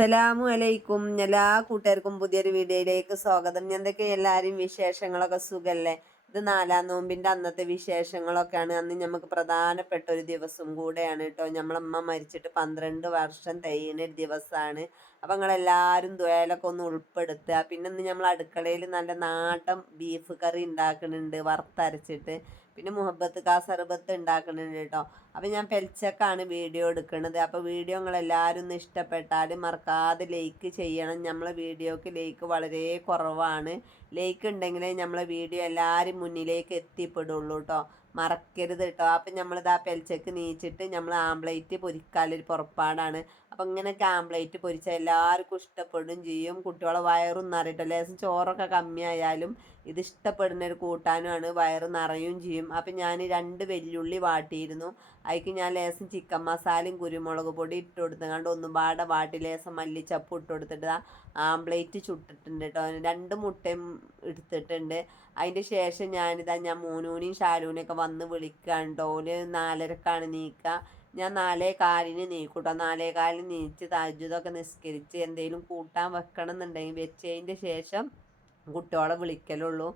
അസ്സലാമു അലൈക്കും. എല്ലാ കൂട്ടുകാർക്കും പുതിയൊരു വീഡിയോയിലേക്ക് സ്വാഗതം. എന്തൊക്കെ എല്ലാവരും വിശേഷങ്ങളൊക്കെ സുഖല്ലേ? ഇത് 4-ാം നോമ്പിൻ്റെ അന്നത്തെ വിശേഷങ്ങളൊക്കെയാണ്. അന്ന് നമുക്ക് പ്രധാനപ്പെട്ട ഒരു ദിവസം കൂടെയാണ് കേട്ടോ. നമ്മളമ്മ മരിച്ചിട്ട് 12 വർഷം തികയുന്ന ഒരു ദിവസമാണ്. അപ്പം നിങ്ങളെല്ലാവരും ദുആയിലൊക്കെ ഒന്ന് ഉൾപ്പെടുത്തുക. പിന്നെ ഇന്ന് നമ്മൾ അടുക്കളയിൽ നല്ല നാടൻ ബീഫ് കറി ഉണ്ടാക്കുന്നുണ്ട് വറുത്തരച്ചിട്ട്. പിന്നെ മുഹബത്ത് കാ സർബത്ത് ഉണ്ടാക്കുന്നുണ്ട് കേട്ടോ. അപ്പം ഞാൻ പെൽച്ചക്കാണ് വീഡിയോ എടുക്കുന്നത്. അപ്പോൾ വീഡിയോ നിങ്ങളെല്ലാവരും ഒന്ന് ഇഷ്ടപ്പെട്ടാൽ മറക്കാതെ ലൈക്ക് ചെയ്യണം. നമ്മളെ വീഡിയോക്ക് ലൈക്ക് വളരെ കുറവാണ്. ലൈക്ക് ഉണ്ടെങ്കിലേ നമ്മളെ വീഡിയോ എല്ലാവരും മുന്നിലേക്ക് എത്തിപ്പെടുള്ളൂ കേട്ടോ. മറക്കരുത് കേട്ടോ. അപ്പം നമ്മളിതാ പെൽച്ചക്ക് നീച്ചിട്ട് നമ്മൾ ആംപ്ലേറ്റ് പൊരിക്കാനൊരു പുറപ്പാടാണ്. അപ്പം ഇങ്ങനെയൊക്കെ ആംപ്ലേറ്റ് പൊരിച്ചാൽ എല്ലാവർക്കും ഇഷ്ടപ്പെടും ചെയ്യും. കുട്ടികളെ വയറും നിറയട്ടോ. ലേശം ചോറൊക്കെ കമ്മിയായാലും ഇത് ഇഷ്ടപ്പെടുന്ന ഒരു കൂട്ടാനുമാണ്. വയറ് നിറയും ചെയ്യും. അപ്പം ഞാൻ 2 വെല്ലുള്ളി വാട്ടിയിരുന്നു. അതിക്ക് ഞാൻ ലേശം ചിക്കൻ മസാലയും കുരുമുളക് പൊടി ഇട്ട് കൊടുത്തുകൊണ്ട് ഒന്നും പാടെ വാട്ടി ലേശം മല്ലിച്ചപ്പ് ഇട്ട് കൊടുത്തിട്ട് ആംപ്ലേറ്റ് ചുട്ടിട്ടുണ്ട് കേട്ടോ. 2 മുട്ടയും എടുത്തിട്ടുണ്ട്. അതിൻ്റെ ശേഷം ഞാൻ മോനൂനെയും ഷാലൂനെയൊക്കെ വന്ന് വിളിക്കുകയാണ് കേട്ടോ. ഓല് 4:30ക്കാണ് നീക്കുക. ഞാൻ 4:15 നീക്കൂട്ടോ. 4:15 നീച്ച് തഹജ്ജുദൊക്കെ നിസ്കരിച്ച് എന്തെങ്കിലും കൂട്ടാൻ വെക്കണം എന്നുണ്ടെങ്കിൽ വെച്ചതിൻ്റെ ശേഷം കുട്ടികളെ വിളിക്കലുള്ളൂ.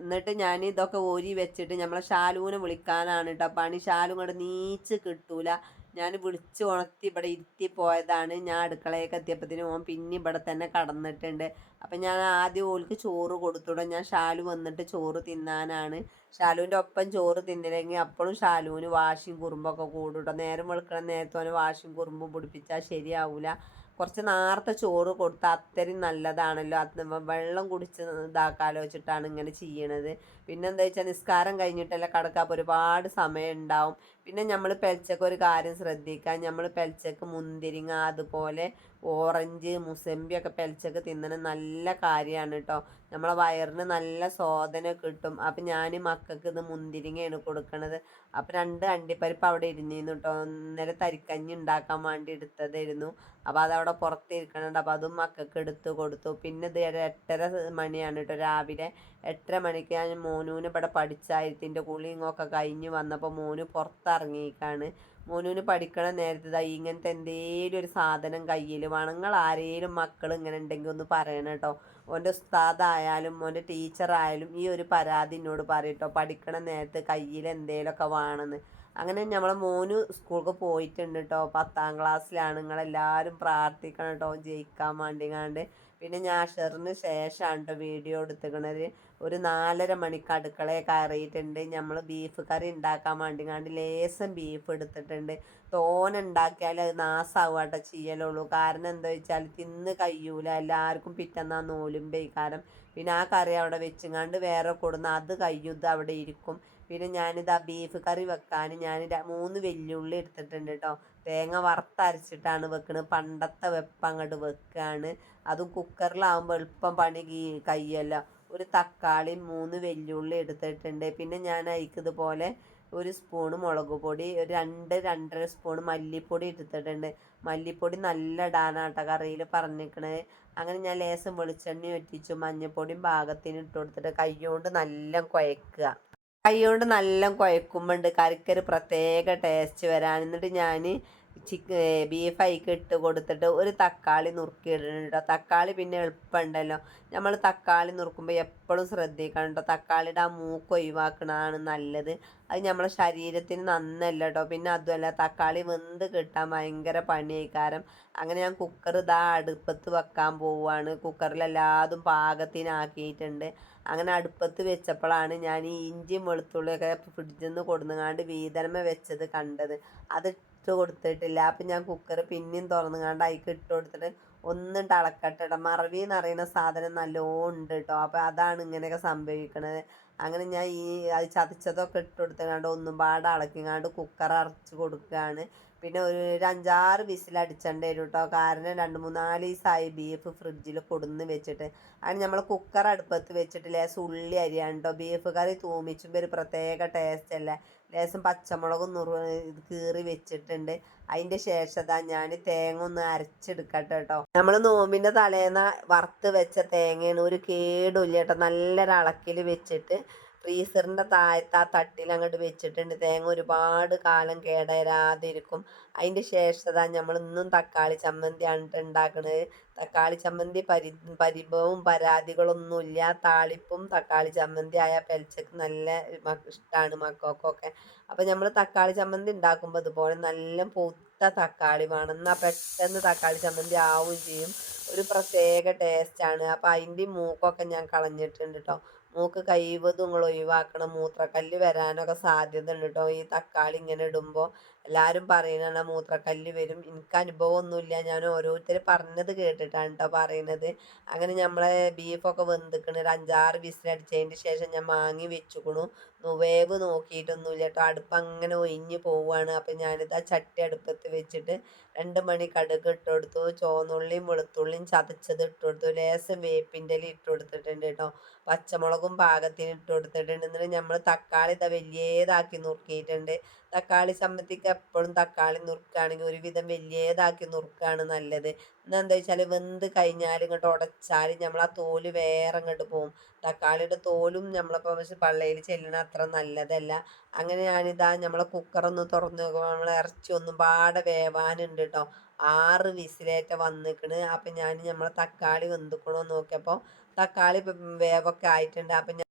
എന്നിട്ട് ഞാൻ ഇതൊക്കെ ഊരി വെച്ചിട്ട് നമ്മളെ ഷാലൂനെ വിളിക്കാനാണ് കേട്ടോ പണി. ഷാലു ഇങ്ങോട്ട് നീച്ച് കിട്ടൂല. ഞാൻ വിളിച്ച് ഉണർത്തി ഇവിടെ ഇരുത്തി പോയതാണ്. ഞാൻ അടുക്കളയൊക്കെ എത്തിയപ്പോഴത്തേന് ഓൻ പിന്നെ ഇവിടെ തന്നെ കടന്നിട്ടുണ്ട്. അപ്പം ഞാൻ ആദ്യം ഓൾക്ക് ചോറ് കൊടുത്തുവിടാം. ഞാൻ ഷാലു വന്നിട്ട് ചോറ് തിന്നാനാണ്. ഷാലുവിൻ്റെ ഒപ്പം ചോറ് തിന്നില്ലെങ്കിൽ അപ്പോഴും ഷാലുവിന് വാശിയും കുറുമ്പൊക്കെ കൂടുട്ടോ. നേരം വെളുക്കണം നേരത്തോനെ വാശിയും കുറുമ്പും പിടിപ്പിച്ചാൽ ശരിയാവില്ല. കുറച്ച് നേരത്തെ ചോറ് കൊടുത്താൽ അത്രയും നല്ലതാണല്ലോ. വെള്ളം കുടിച്ച് ഇതാക്കാലോ വെച്ചിട്ടാണ് ഇങ്ങനെ ചെയ്യണത്. പിന്നെ എന്താ വെച്ചാൽ നിസ്കാരം കഴിഞ്ഞിട്ടല്ല കിടക്കാൻ ഒരുപാട് സമയം ഉണ്ടാവും. പിന്നെ നമ്മൾ പെൽച്ചക്ക് ഒരു കാര്യം ശ്രദ്ധിക്കാം. നമ്മൾ പെൽച്ചക്ക് മുന്തിരിങ്ങ അതുപോലെ ഓറഞ്ച് മുസമ്പിയൊക്കെ പെൽച്ചക്ക് തിന്നണത് നല്ല കാര്യമാണ് കേട്ടോ. നമ്മളെ വയറിന് നല്ല സ്വാദനം കിട്ടും. അപ്പം ഞാൻ മക്കൾക്ക് ഇത് മുന്തിരിങ്ങയാണ് കൊടുക്കണത്. അപ്പം 2 അണ്ടിപ്പരിപ്പ് അവിടെ ഇരുന്നിരുന്നു കേട്ടോ. ഇന്നലെ തരിക്കഞ്ഞി ഉണ്ടാക്കാൻ വേണ്ടി എടുത്തതായിരുന്നു. അപ്പോൾ അതവിടെ പുറത്തിരിക്കണുണ്ട്. അപ്പോൾ അതും മക്കൾക്ക് എടുത്ത് കൊടുത്തു. പിന്നെ ഇത് 8:30 മണിയാണ് കേട്ടോ രാവിലെ. 8:30 മണിക്ക് ഞാൻ മോനൂന് ഇവിടെ പഠിച്ചായത്തിൻ്റെ കുളിങ്ങൊക്കെ കഴിഞ്ഞ് വന്നപ്പോൾ മോന് പുറത്തിറങ്ങിയിട്ടാണ്. മോനൂന് പഠിക്കണ നേരത്തെ ഇങ്ങനത്തെ എന്തേലും ഒരു സാധനം കയ്യിൽ വേണം. നിങ്ങൾ ആരെങ്കിലും മക്കൾ ഇങ്ങനെ ഉണ്ടെങ്കിൽ ഒന്ന് പറയണം കേട്ടോ. ഓൻ്റെ ഉസ്താദായാലും ഓൻ്റെ ടീച്ചറായാലും ഈ ഒരു പരാതി എന്നോട് പറയട്ടോ. പഠിക്കണ നേരത്ത് കയ്യിൽ എന്തേലുമൊക്കെ വേണമെന്ന്. അങ്ങനെ നമ്മളെ മോന് സ്കൂൾക്ക് പോയിട്ടുണ്ട് കേട്ടോ. 10ാം ക്ലാസ്സിലാണ്. നിങ്ങളെല്ലാവരും പ്രാർത്ഥിക്കണം കേട്ടോ ജയിക്കാൻ വേണ്ടിങ്ങാണ്ട്. പിന്നെ ഞാൻ അഷറിന് ശേഷമാണ് കേട്ടോ വീഡിയോ എടുത്തിക്കണത്. ഒരു 4:30 മണിക്ക് അടുക്കളയെ കയറിയിട്ടുണ്ട്. നമ്മൾ ബീഫ് കറി ഉണ്ടാക്കാൻ വേണ്ടിങ്ങാണ്ട് ലേശം ബീഫ് എടുത്തിട്ടുണ്ട്. തോനെ ഉണ്ടാക്കിയാൽ അത് നാശമാവും കേട്ടോ ചെയ്യലുള്ളൂ. കാരണം എന്താ വെച്ചാൽ തിന്ന് കഴിയൂല. എല്ലാവർക്കും പിറ്റന്നാ നോലുമ്പേക്കാരം. പിന്നെ ആ കറി അവിടെ വെച്ചുങ്ങാണ്ട് വേറെ കൊടുന്ന് അത് കഴിയുന്നത് അവിടെ ഇരിക്കും. പിന്നെ ഞാനിതാ ബീഫ് കറി വെക്കാൻ ഞാൻ 3 വെല്ലുള്ളി എടുത്തിട്ടുണ്ട് കേട്ടോ. തേങ്ങ വറുത്തരച്ചിട്ടാണ് വെക്കുന്നത്. പണ്ടത്തെ വെപ്പം അങ്ങോട്ട് വെക്കുകയാണ്. അതും കുക്കറിലാവുമ്പോൾ എളുപ്പം പണി കഴിയല്ലോ. ഒരു തക്കാളി 3 വെല്ലുള്ളി എടുത്തിട്ടുണ്ട്. പിന്നെ ഞാൻ ഇതുപോലെ 1 സ്പൂണ് മുളക് പൊടി, ഒരു 2-2.5 സ്പൂൺ മല്ലിപ്പൊടി എടുത്തിട്ടുണ്ട്. മല്ലിപ്പൊടി നല്ല ഇടാനാട്ടോ കറിയിൽ പറഞ്ഞിരിക്കണത്. അങ്ങനെ ഞാൻ ലേശം വെളിച്ചെണ്ണ ഒറ്റിച്ചു മഞ്ഞൾപ്പൊടിയും പാകത്തിന് ഇട്ട് കൊടുത്തിട്ട് കൈകൊണ്ട് നല്ല കുഴക്കുക. കൈകൊണ്ട് നല്ല കുഴക്കുമ്പോണ്ട് കറിക്കൊരു പ്രത്യേക ടേസ്റ്റ് വരാൻ. എന്നിട്ട് ഞാൻ ബീഫ് അതിക്ക് ഇട്ട് കൊടുത്തിട്ട് ഒരു തക്കാളി നുറുക്കി ഇടുന്നുണ്ട് കേട്ടോ. തക്കാളി പിന്നെ എളുപ്പമുണ്ടല്ലോ. നമ്മൾ തക്കാളി നുറുക്കുമ്പോൾ എപ്പോഴും ശ്രദ്ധിക്കണം കേട്ടോ. തക്കാളിയുടെ ആ മൂക്ക് ഒഴിവാക്കണതാണ് നല്ലത്. അത് നമ്മളെ ശരീരത്തിന് നന്നല്ല കേട്ടോ. പിന്നെ അതുമല്ല തക്കാളി വെന്ത് കിട്ടാൻ ഭയങ്കര പണിയായിക്കാരം. അങ്ങനെ ഞാൻ കുക്കർ അടുപ്പത്ത് വെക്കാൻ പോവുകയാണ്. കുക്കറിലെല്ലാതും പാകത്തിനാക്കിയിട്ടുണ്ട്. അങ്ങനെ അടുപ്പത്ത് വെച്ചപ്പോഴാണ് ഞാൻ ഈ ഇഞ്ചിയും വെളുത്തുള്ളിയൊക്കെ ഫ്രിഡ്ജിൽ നിന്ന് കൊടുന്നുകാണ്ട് വീതനമ വെച്ചത് കണ്ടത്. അത് ഇട്ട് കൊടുത്തിട്ടില്ല. അപ്പം ഞാൻ കുക്കർ പിന്നെയും തുറന്നുകാണ്ട് അതിക്ക് ഇട്ട് കൊടുത്തിട്ട് ഒന്നും ഇളക്കട്ടെ കേട്ടോ. മറവി എന്ന് പറയുന്ന സാധനം നല്ലോണം ഉണ്ട് കേട്ടോ. അപ്പോൾ അതാണ് ഇങ്ങനെയൊക്കെ സംഭവിക്കണത്. അങ്ങനെ ഞാൻ അത് ചതച്ചതൊക്കെ ഇട്ട് കൊടുത്തുകൊണ്ട് ഒന്നും പാടെ ഇളക്കിങ്ങാണ്ട് കുക്കർ അടച്ച് കൊടുക്കുകയാണ്. പിന്നെ ഒരു 5-6 വിസിലടിച്ചേണ്ടി വരും കേട്ടോ. കാരണം 2-3-4 ദിവസമായി ബീഫ് ഫ്രിഡ്ജിൽ കൊടുന്ന് വെച്ചിട്ട്. അതിന് നമ്മൾ കുക്കർ അടുപ്പത്ത് വെച്ചിട്ട് ലേശം ഉള്ളി അരിയാണ് കേട്ടോ. ബീഫ് കറി തൂമിച്ചുമ്പോൾ ഒരു പ്രത്യേക ടേസ്റ്റ് അല്ലേ. ലേശം പച്ചമുളകും കീറി വെച്ചിട്ടുണ്ട്. അതിൻ്റെ ശേഷം ഞാൻ തേങ്ങ ഒന്ന് അരച്ചെടുക്കട്ടെ കേട്ടോ. നമ്മൾ നോമ്പിൻ്റെ തലേന്ന് വറുത്ത് വെച്ച തേങ്ങയാണ്. ഒരു കേടുമില്ല കേട്ടോ. നല്ലൊരു അളക്കിൽ വെച്ചിട്ട് ഫ്രീസറിൻ്റെ താഴത്ത് ആ തട്ടിൽ അങ്ങോട്ട് വെച്ചിട്ടുണ്ട്. തേങ്ങ ഒരുപാട് കാലം കേടരാതിരിക്കും. അതിൻ്റെ ശേഷം നമ്മൾ ഇന്നും തക്കാളി ചമ്മന്തിയാണ് ഉണ്ടാക്കുന്നത്. തക്കാളി ചമ്മന്തി പരിഭവവും പരാതികളൊന്നുമില്ല. താളിപ്പും തക്കാളി ചമ്മന്തി ആയ പെൽച്ചക്ക് നല്ല ഇഷ്ടമാണ് മക്കൾക്കൊക്കെ. അപ്പോൾ നമ്മൾ തക്കാളി ചമ്മന്തി ഉണ്ടാക്കുമ്പോൾ ഇതുപോലെ നല്ല പൊത്ത തക്കാളി വേണം. എന്നാൽ പെട്ടെന്ന് തക്കാളി ചമ്മന്തി ആവുകയും ചെയ്യും. ഒരു പ്രത്യേക ടേസ്റ്റാണ്. അപ്പോൾ അതിൻ്റെ മൂക്കൊക്കെ ഞാൻ കളഞ്ഞിട്ടുണ്ട് കേട്ടോ. മൂക്ക് കഴിവതും നിങ്ങൾ ഒഴിവാക്കണം. മൂത്രക്കല്ല് വരാനൊക്കെ സാധ്യത ഉണ്ട് കേട്ടോ ഈ തക്കാളി ഇങ്ങനെ ഇടുമ്പോൾ. എല്ലാവരും പറയുന്നതാണ് മൂത്രക്കല്ല് വരും. എനിക്ക് അനുഭവമൊന്നുമില്ല, ഞാൻ ഓരോരുത്തർ പറഞ്ഞത് കേട്ടിട്ടാണ് കേട്ടോ പറയുന്നത്. അങ്ങനെ നമ്മളെ ബീഫൊക്കെ വെന്തിക്കണ്. ഒരു 5-6 വിസിലടിച്ചതിന് ശേഷം ഞാൻ മാങ്ങി വെച്ചുക്കണു. വേവ് നോക്കിയിട്ടൊന്നുമില്ല കേട്ടോ. അടുപ്പ് അങ്ങനെ ഒഴിഞ്ഞ് പോവുകയാണ്. അപ്പം ഞാനിതാ ചട്ടി അടുപ്പത്ത് വെച്ചിട്ട് 2 മണി കടുക് ഇട്ട് കൊടുത്തു. ചുവന്നുള്ളിയും വെളുത്തുള്ളിയും ചതച്ചത് ഇട്ട് കൊടുത്തു. ലേശം വേപ്പിൻ്റെ ഇല ഇട്ട് കൊടുത്തിട്ടുണ്ട് കേട്ടോ. പച്ചമുളകും പാകത്തിന് ഇട്ട് കൊടുത്തിട്ടുണ്ട്. എന്നിട്ട് നമ്മൾ തക്കാളി വലിയതാക്കി നുറുക്കിയിട്ടുണ്ട്. തക്കാളി ചമ്മന്തിക്ക് എപ്പോഴും തക്കാളി നുറുക്കുകയാണെങ്കിൽ ഒരുവിധം വലിയതാക്കി നുറുക്കുകയാണ് നല്ലത്. എന്താ വെച്ചാൽ വെന്ത് കഴിഞ്ഞാൽ ഇങ്ങോട്ട് ഉടച്ചാൽ നമ്മൾ ആ തോല് വേറെ ഇങ്ങോട്ട് പോകും. തക്കാളിയുടെ തോലും നമ്മളിപ്പോൾ പള്ളയിൽ ചെല്ലണ അത്ര നല്ലതല്ല. അങ്ങനെ ഞാനിതാ നമ്മളെ കുക്കറൊന്ന് തുറന്ന് നോക്കുമ്പോൾ നമ്മളെ ഇറച്ചി ഒന്നും പാടെ വേവാനുണ്ട് കേട്ടോ. 6 വിസിലേറ്റ വന്നിക്കണ്. അപ്പം ഞാൻ നമ്മളെ തക്കാളി വെന്തിക്കണോ നോക്കിയപ്പോൾ തക്കാളി വേവൊക്കെ ആയിട്ടുണ്ട്. അപ്പം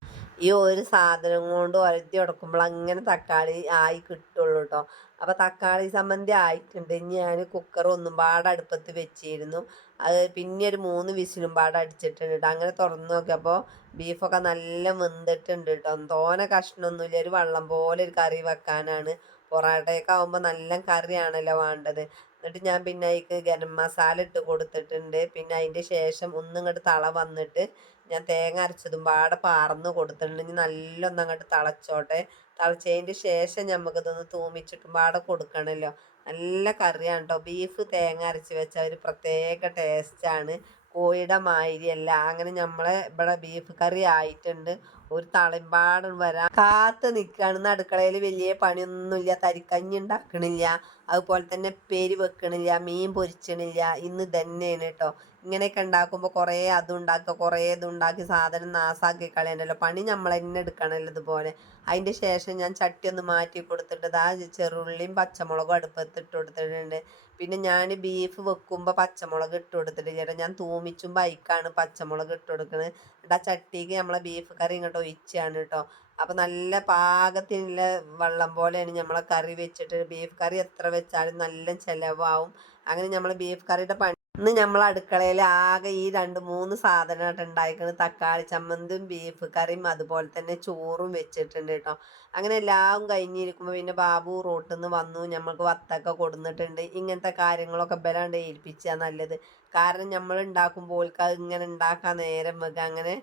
ഈ ഒരു സാധനം കൊണ്ട് ഒരത്തി ഉടക്കുമ്പോൾ അങ്ങനെ തക്കാളി ആയി കിട്ടുള്ളൂ കേട്ടോ. അപ്പോൾ തക്കാളി ചമ്മന്തി ആയിട്ടുണ്ട്. ഇനി ഞാൻ കുക്കർ ഒന്നും പാടെ അടുപ്പത്ത് വെച്ചിരുന്നു. അത് പിന്നെ ഒരു 3 വിസിലും പാടെ അടിച്ചിട്ടുണ്ട് കേട്ടോ. അങ്ങനെ തുറന്ന് നോക്കിയപ്പോൾ ബീഫൊക്കെ നല്ല വെന്തിട്ടുണ്ട് കേട്ടോ. തോനെ കഷ്ണമൊന്നുമില്ല, ഒരു വെള്ളം പോലെ ഒരു കറി വെക്കാനാണ്. പൊറോട്ടയൊക്കെ ആകുമ്പോൾ നല്ല കറിയാണല്ലോ വേണ്ടത്. എന്നിട്ട് ഞാൻ പിന്നെ അതിക്ക് ഗരം മസാല ഇട്ട് കൊടുത്തിട്ടുണ്ട്. പിന്നെ അതിൻ്റെ ശേഷം ഒന്നിങ്ങോട്ട് തള വന്നിട്ട് ഞാൻ തേങ്ങ അരച്ചതും പാടെ പാർന്ന് കൊടുത്തിട്ടുണ്ട്. ഇനി നല്ലൊന്നും അങ്ങോട്ട് തിളച്ചോട്ടെ. തിളച്ചതിൻ്റെ ശേഷം നമുക്കിതൊന്ന് തൂമിച്ചിട്ടും പാടെ കൊടുക്കണമല്ലോ. നല്ല കറിയാണ് കേട്ടോ. ബീഫ് തേങ്ങ അരച്ച് വെച്ച ഒരു പ്രത്യേക ടേസ്റ്റാണ്. കോഴിയുടെ മാതിരിയല്ല. അങ്ങനെ നമ്മളെ ഇവിടെ ബീഫ് കറി ആയിട്ടുണ്ട്. ഒരു തളിമ്പാടും വരാൻ കാത്ത് നിൽക്കുകയാണ്. അടുക്കളയിൽ വലിയ പണിയൊന്നുമില്ല. തരിക്കഞ്ഞി ഉണ്ടാക്കണില്ല, അതുപോലെ തന്നെ പേര് വെക്കണില്ല, മീൻ പൊരിച്ചണില്ല. ഇന്ന് തന്നെയാണ് കേട്ടോ. ഇങ്ങനെയൊക്കെ ഉണ്ടാക്കുമ്പോൾ കുറേ അതുണ്ടാക്കുക, കുറേ ഇതുണ്ടാക്കി സാധനം നാസാക്കി കളയണ്ടല്ലോ. പണി നമ്മൾ തന്നെ എടുക്കണമല്ലോ ഇതുപോലെ. അതിൻ്റെ ശേഷം ഞാൻ ചട്ടി ഒന്ന് മാറ്റി കൊടുത്തിട്ട് ആ ചെറുള്ളിയും പച്ചമുളകും അടുപ്പത്ത് കൊടുത്തിട്ടുണ്ട്. പിന്നെ ഞാൻ ബീഫ് വെക്കുമ്പോൾ പച്ചമുളക് ഇട്ട് കൊടുത്തിട്ട് ചേട്ടാ, ഞാൻ തൂമിച്ചുമ്പോൾ അയക്കാണ് പച്ചമുളക് ഇട്ട് കൊടുക്കുന്നത്. എന്നിട്ട് ആ ചട്ടിക്ക് നമ്മളെ ബീഫ് കറി ഇങ്ങോട്ട് ഒഴിച്ചാണ് കേട്ടോ. അപ്പം നല്ല പാകത്തിനുള്ള വെള്ളം പോലെയാണ് നമ്മളെ കറി വെച്ചിട്ട്. ബീഫ് കറി എത്ര വെച്ചാലും നല്ല ചിലവാവും. അങ്ങനെ നമ്മൾ ബീഫ് കറിയുടെ ഇന്ന് നമ്മൾ അടുക്കളയിൽ ആകെ ഈ 2-3 സാധനമായിട്ട് ഉണ്ടായിരിക്കുന്നത്. തക്കാളി ചമ്മന്തിയും ബീഫ് കറിയും അതുപോലെ തന്നെ ചോറും വെച്ചിട്ടുണ്ട് കേട്ടോ. അങ്ങനെ എല്ലാം കഴിഞ്ഞിരിക്കുമ്പോൾ പിന്നെ ബാബു റോട്ടിൽ നിന്ന് വന്നു. നമ്മൾക്ക് വത്തൊക്കെ കൊടുന്നിട്ടുണ്ട്. ഇങ്ങനത്തെ കാര്യങ്ങളൊക്കെ ബലാണ്ട് ഏൽപ്പിച്ചാൽ നല്ലത്. കാരണം നമ്മൾ ഉണ്ടാക്കുമ്പോൾ ഓൽക്ക് ഇങ്ങനെ ഉണ്ടാക്കാൻ നേരം വെക്കുക. അങ്ങനെ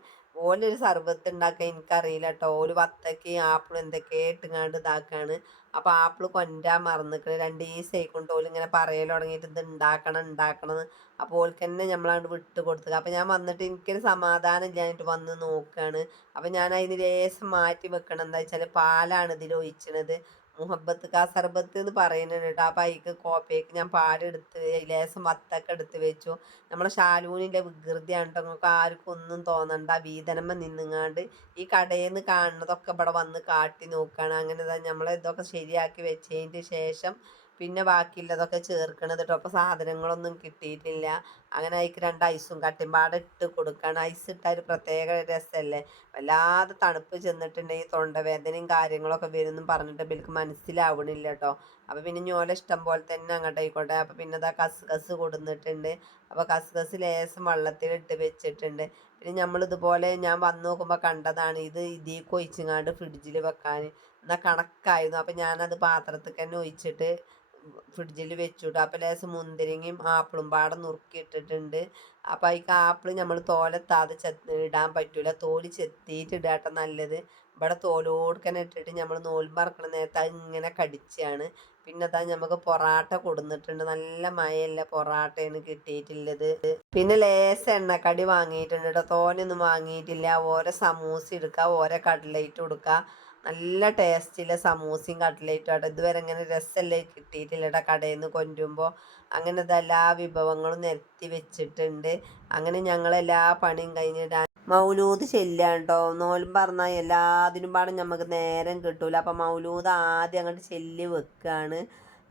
ഓലൊരു സർബത്ത് ഉണ്ടാക്കാൻ എനിക്കറിയില്ല കേട്ടോ. ഓല് വത്തക്കയും ആപ്പിളും എന്തൊക്കെയോ ഇട്ടുങ്ങാണ്ട് ഇതാക്കാണ്. അപ്പോൾ ആപ്പിൾ കൊണ്ടുവരാൻ മറന്നിക്കണ്. 2 ദിവസമായി കൊണ്ട് ഓലിങ്ങനെ പറയൽ തുടങ്ങിയിട്ട് ഇത് ഉണ്ടാക്കണം. അപ്പോൾ ഓൾക്ക് തന്നെ നമ്മളാണ്ട് വിട്ട് കൊടുത്തത്. അപ്പോൾ ഞാൻ വന്നിട്ട് എനിക്കൊരു സമാധാനം ഇല്ലാഞ്ഞിട്ട് വന്ന് നോക്കുകയാണ്. അപ്പോൾ ഞാൻ അതിന് ലേശം മാറ്റി വെക്കണം. എന്താ വെച്ചാൽ പാലാണ് ഇതിൽ ഒഴിച്ചത്. മുഹബത്ത് കാ സർബത്ത് എന്ന് പറയുന്നുണ്ട് കേട്ടോ. അപ്പോൾ അതിക്ക് കോപ്പയ്ക്ക് ഞാൻ പാലെടുത്ത് ലേശം വത്തൊക്കെ എടുത്ത് വെച്ചു. നമ്മളെ ഷാലൂനിൻ്റെ വികൃതിയാണ് കേട്ടോ. നിങ്ങൾക്ക് ആർക്കും ഒന്നും തോന്നണ്ട. വീതനമ്മ നിന്നുങ്ങാണ്ട് ഈ കടയിൽ നിന്ന് കാണുന്നതൊക്കെ ഇവിടെ വന്ന് കാട്ടി നോക്കുകയാണ്. അങ്ങനെ നമ്മൾ ഇതൊക്കെ ശരിയാക്കി വെച്ചതിൻ്റെ ശേഷം പിന്നെ ബാക്കിയുള്ളതൊക്കെ ചേർക്കണത് കേട്ടോ. അപ്പോൾ സാധനങ്ങളൊന്നും കിട്ടിയിട്ടില്ല. അങ്ങനെ അതിക്ക് 2 ഐസും കട്ടിമ്പാടെ ഇട്ട് കൊടുക്കുകയാണ്. ഐസ് ഇട്ടാൽ ഒരു പ്രത്യേക രസമല്ലേ. വല്ലാതെ തണുപ്പ് ചെന്നിട്ടുണ്ടെങ്കിൽ തൊണ്ടവേദനയും കാര്യങ്ങളൊക്കെ വരുമെന്നും പറഞ്ഞിട്ട് എനിക്ക് മനസ്സിലാവണില്ല കേട്ടോ. അപ്പോൾ പിന്നെ ഞോല ഇഷ്ടം പോലെ തന്നെ അങ്ങോട്ട് ആയിക്കോട്ടെ. അപ്പോൾ പിന്നെ ഇതാ കസ്കസ് കൊടുന്നിട്ടുണ്ട്. അപ്പോൾ കസ്കസ് ലേശം വെള്ളത്തിലിട്ട് വെച്ചിട്ടുണ്ട്. പിന്നെ നമ്മളിതുപോലെ ഞാൻ വന്ന് നോക്കുമ്പോൾ കണ്ടതാണ് ഇത് ഇതിലേക്ക് ഒഴിച്ചിങ്ങാണ്ട് ഫ്രിഡ്ജിൽ വെക്കാൻ. എന്നാൽ കണക്കായിരുന്നു. അപ്പോൾ ഞാനത് പാത്രത്തിൽ തന്നെ ഒഴിച്ചിട്ട് ഫ്രിഡ്ജിൽ വെച്ചുവിട്ടു. അപ്പോൾ ലേശം മുന്തിരിങ്ങയും ആപ്പിളും പാടെ നുറുക്കിയിട്ടിട്ടുണ്ട്. അപ്പോൾ അതിക്ക് ആപ്പിൾ നമ്മൾ തോലെത്താതെ ഇടാൻ പറ്റില്ല. തോല് ചെത്തിയിട്ട് ഇടാട്ടോ നല്ലത്. ഇവിടെ തോലോടുക്കനെ ഇട്ടിട്ട് നമ്മൾ നോൽമ്പറക്കണ നേരത്തെ അത് ഇങ്ങനെ കടിച്ചാണ്. പിന്നെ അതാ നമുക്ക് പൊറാട്ട കൊടുന്നിട്ടുണ്ട്. നല്ല മയല്ല പൊറാട്ടയാണ് കിട്ടിയിട്ടുള്ളത്. പിന്നെ ലേശ എണ്ണക്കടി വാങ്ങിയിട്ടുണ്ട് കേട്ടോ. തോനൊന്നും വാങ്ങിയിട്ടില്ല. ഓരോ സമൂസ എടുക്കുക, ഓരോ കട്ട്ലേറ്റ് കൊടുക്കുക. നല്ല ടേസ്റ്റിലെ സമൂസയും കട്ട്ലേറ്റും ആട്ടോ. ഇതുവരെ ഇങ്ങനെ രസമല്ലേ കിട്ടിയിട്ടില്ല കേട്ടോ കടയിൽ നിന്ന് കൊണ്ടുവരുമ്പോൾ. അങ്ങനെ ഇതെല്ലാ വിഭവങ്ങളും നിരത്തി വെച്ചിട്ടുണ്ട്. അങ്ങനെ ഞങ്ങളെല്ലാ പണിയും കഴിഞ്ഞിട്ട് മൗലൂദ് ചെല്ലാണ് കേട്ടോ. നോൽമ്പ് പറഞ്ഞാൽ എല്ലാത്തിനും പാടും നമുക്ക് നേരം കിട്ടൂല. അപ്പം മൗലൂദ് ആദ്യം അങ്ങോട്ട് ചെല്ലി വെക്കുകയാണ്.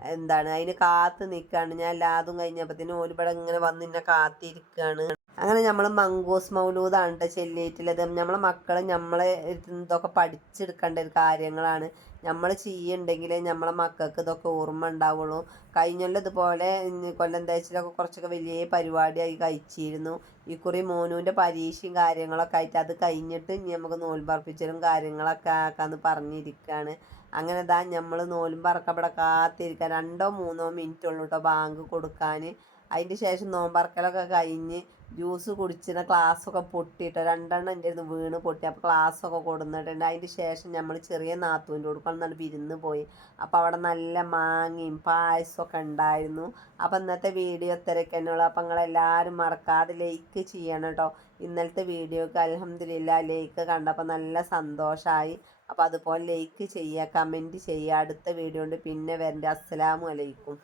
അതിന് കാത്ത് നിൽക്കുകയാണ്. ഞാൻ എല്ലാതും കഴിഞ്ഞപ്പോഴത്തേനും ഓലിവിടെ ഇങ്ങനെ വന്ന് എന്നെ കാത്തിരിക്കുകയാണ്. അങ്ങനെ നമ്മൾ മങ്കൂസ് മൗലൂദാണ് കേട്ടോ ചെല്ലിയിട്ടുള്ളത്. നമ്മളെ മക്കൾ നമ്മളെ ഇതൊക്കെ പഠിച്ചെടുക്കേണ്ട ഒരു കാര്യങ്ങളാണ്. നമ്മൾ ചെയ്യുന്നുണ്ടെങ്കിൽ നമ്മളെ മക്കൾക്ക് ഇതൊക്കെ ഓർമ്മ ഉണ്ടാവുള്ളൂ. കഴിഞ്ഞൊല്ലം ഇതുപോലെ കൊല്ലം തേച്ചിലൊക്കെ കുറച്ചൊക്കെ വലിയ പരിപാടിയായി കഴിച്ചിരുന്നു. ഇക്കുറി മോനുവിൻ്റെ പരീക്ഷയും കാര്യങ്ങളൊക്കെ ആയിട്ട് അത് കഴിഞ്ഞിട്ട് ഇനി നമുക്ക് നോൽമ്പർപ്പിച്ചലും കാര്യങ്ങളൊക്കെ ആക്കാമെന്ന് പറഞ്ഞിരിക്കുകയാണ്. അങ്ങനെ നമ്മൾ നോൽമ്പറക്കം ഇവിടെ കാത്തിരിക്കുക. 2-3 മിനിറ്റ് ഉള്ളൂ കേട്ടോ ബാങ്ക് കൊടുക്കാൻ. അതിൻ്റെ ശേഷം നോമ്പറക്കലൊക്കെ കഴിഞ്ഞ് ജ്യൂസ് കുടിച്ചിട്ട് ഗ്ലാസ്സൊക്കെ പൊട്ടിയിട്ട് 2 എൻ്റെ അടുത്ത് വീണ് പൊട്ടി. അപ്പോൾ ഗ്ലാസ്സൊക്കെ കൊടുന്നിട്ടുണ്ട്. അതിൻ്റെ ശേഷം നമ്മൾ ചെറിയ നാത്തൂൻ്റെ കൊടുക്കണം എന്നാണ് വിരുന്ന് പോയി. അപ്പോൾ അവിടെ നല്ല മാങ്ങയും പായസമൊക്കെ ഉണ്ടായിരുന്നു. അപ്പോൾ ഇന്നത്തെ വീഡിയോ ഇത്രയൊക്കെ തന്നെയുള്ളൂ. അപ്പോൾ നിങ്ങളെല്ലാവരും മറക്കാതെ ലൈക്ക് ചെയ്യണം കേട്ടോ. ഇന്നലത്തെ വീഡിയോക്ക് അൽഹംദുലില്ലാ ലൈക്ക് കണ്ടപ്പോൾ നല്ല സന്തോഷമായി. അപ്പോൾ അതുപോലെ ലൈക്ക് ചെയ്യുക, കമൻറ്റ് ചെയ്യുക. അടുത്ത വീഡിയോ കൊണ്ട് പിന്നെ വരണ്ട. അസ്സലാമു അലൈക്കും.